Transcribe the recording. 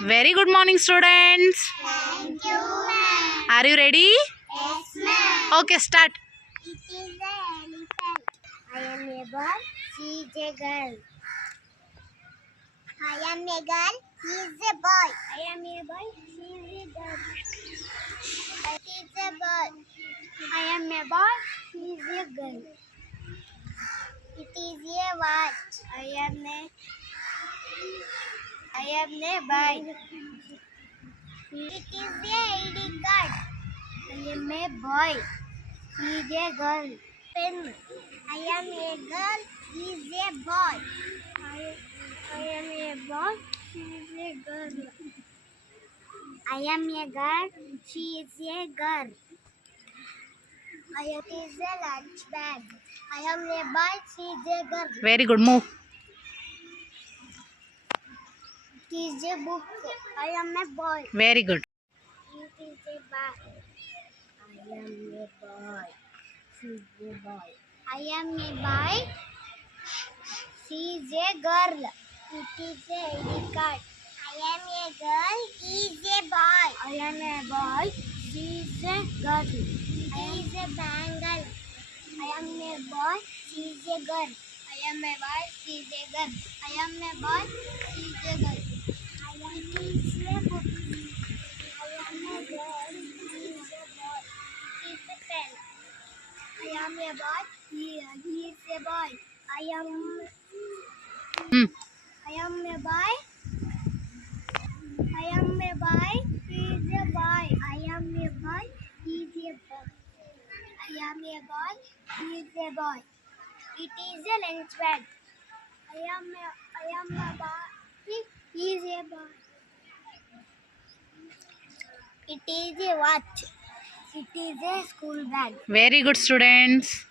Very good morning, students. Thank you, ma'am. Are you ready? Yes, ma'am. Okay, start. It is the elephant. I am a boy. She is a girl. I am a girl. He is a boy. I am a boy. She is a girl. It is a boy. I am a boy. She is a girl. It is a watch. I am a boy. It is a ID card. I am a boy. He is a girl. Pen. I am a girl. He is a boy. I am a boy. She is a girl. I am a girl. She is a girl. I am is a lunch bag. I am a boy. She is a girl. Very good. Move. It is a book. I am a boy. Very good. It is a bag. I am a boy. She is a boy. I am a boy. She is a girl. It is a ID card. I am a girl. He is a boy. I am a boy. She is a girl. I is a bangle. I am a boy. She is a girl. I am a boy. She is a girl. I am a boy. She is a girl. It is a book. I am a girl. He is a boy. It is a pen. I am a boy. He is a boy. I am Hmm. a boy. I am a boy. He is a boy. I am a boy. He is a boy. I am a boy. He is a boy. It is a lunch bag. I am a boy. He is a boy. It is a watch. It is a school bag. Very good, students.